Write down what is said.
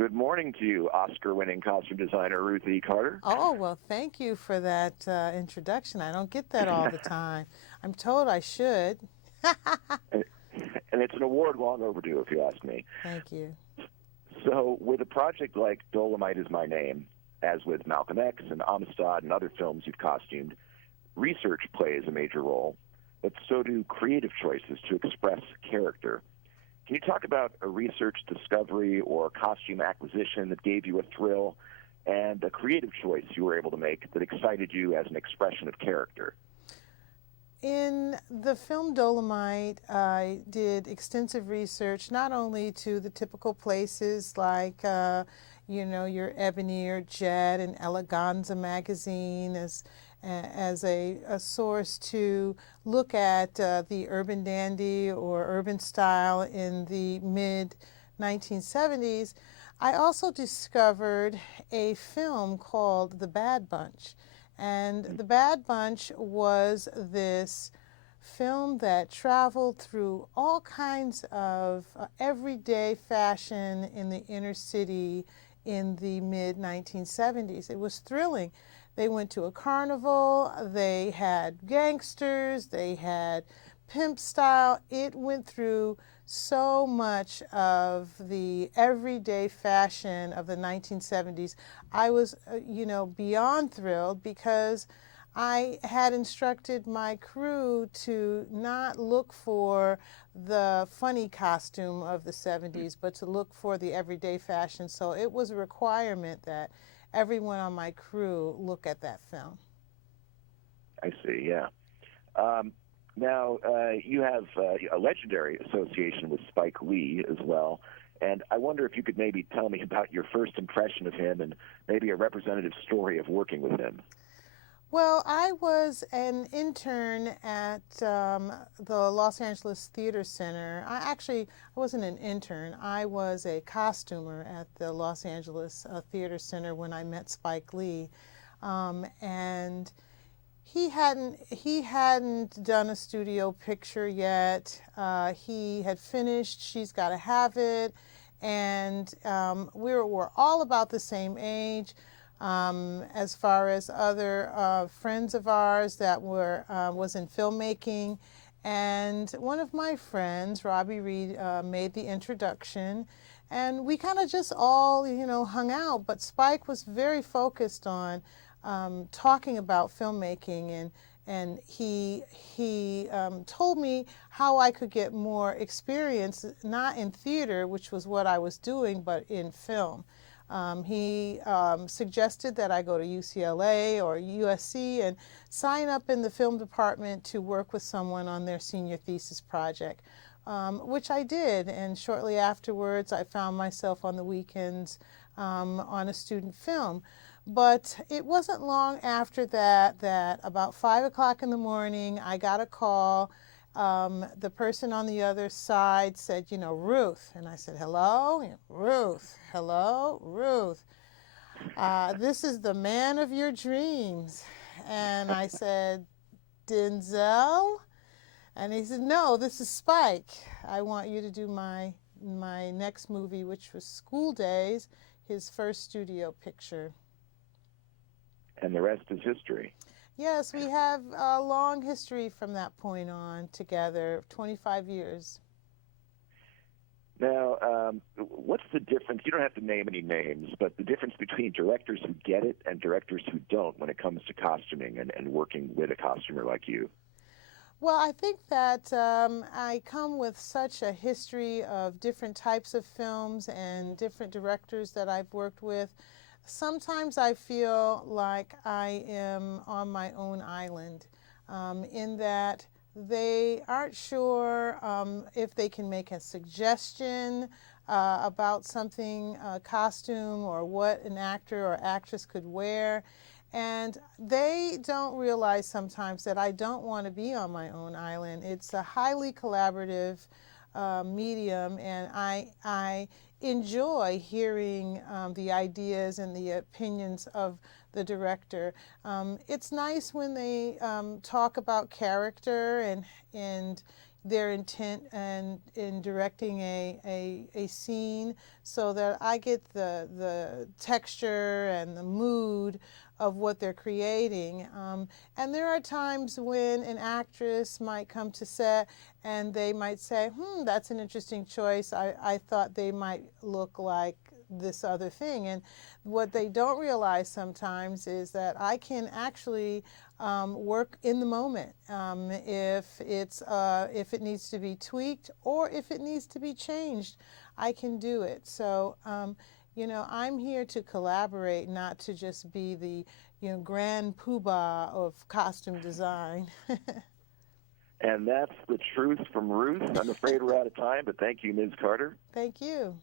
Good morning to you, Oscar-winning costume designer Ruth E. Carter. Oh, well, thank you for that introduction. I don't get that all the time. I'm told I should. and, and it's an award long overdue, if you ask me. Thank you. So, with a project like Dolemite Is My Name, as with Malcolm X and Amistad and other films you've costumed, research plays a major role, but so do creative choices to express character. Can you talk about a research discovery or costume acquisition that gave you a thrill and a creative choice you were able to make that excited you as an expression of character? In the film Dolemite, I did extensive research, not only to the typical places like, your Ebony or Jet and Eleganza magazine as a source to look at the urban dandy or urban style in the mid 1970s. I also discovered a film called The Bad Bunch. And The Bad Bunch was this film that traveled through all kinds of everyday fashion in the inner city in the mid 1970s. It was thrilling. They went to a carnival, they had gangsters, they had pimp style. It went through so much of the everyday fashion of the 1970s. I was, beyond thrilled because I had instructed my crew to not look for the funny costume of the 70s, but to look for the everyday fashion. So it was a requirement that everyone on my crew look at that film. I see, yeah. Now, you have a legendary association with Spike Lee as well, and I wonder if you could maybe tell me about your first impression of him and maybe a representative story of working with him. Well, I was an intern at the Los Angeles Theater Center. I wasn't an intern. I was a costumer at the Los Angeles Theater Center when I met Spike Lee, and he hadn't done a studio picture yet. He had finished She's Gotta Have It, and we were all about the same age. As far as other friends of ours that was in filmmaking, and one of my friends, Robbie Reed, made the introduction, and we kind of just all hung out. But Spike was very focused on talking about filmmaking, and he told me how I could get more experience, not in theater, which was what I was doing, but in film. He suggested that I go to UCLA or USC and sign up in the film department to work with someone on their senior thesis project, which I did. And shortly afterwards, I found myself on the weekends on a student film. But it wasn't long after that about 5 o'clock in the morning, I got a call. The person on the other side said, Ruth. And I said, hello? Ruth. Hello? Ruth. This is the man of your dreams. And I said, Denzel? And he said, no, this is Spike. I want you to do my next movie, which was School Days, his first studio picture. And the rest is history. Yes, we have a long history from that point on together, 25 years. Now, what's the difference? You don't have to name any names, but the difference between directors who get it and directors who don't when it comes to costuming and working with a costumer like you? Well, I think that I come with such a history of different types of films and different directors that I've worked with. Sometimes I feel like I am on my own island, in that they aren't sure if they can make a suggestion about something, a costume, or what an actor or actress could wear. And they don't realize sometimes that I don't want to be on my own island. It's a highly collaborative medium, and I enjoy hearing the ideas and the opinions of the director. It's nice when they talk about character and their intent and in directing a scene, so that I get the texture and the mood of what they're creating. And there are times when an actress might come to set and they might say, that's an interesting choice. I thought they might look like this other thing. And what they don't realize sometimes is that I can actually work in the moment, if it needs to be tweaked or if it needs to be changed, I can do it. So I'm here to collaborate, not to just be the grand poobah of costume design. And that's the truth from Ruth. I'm afraid we're out of time, but thank you, Ms. Carter. Thank you.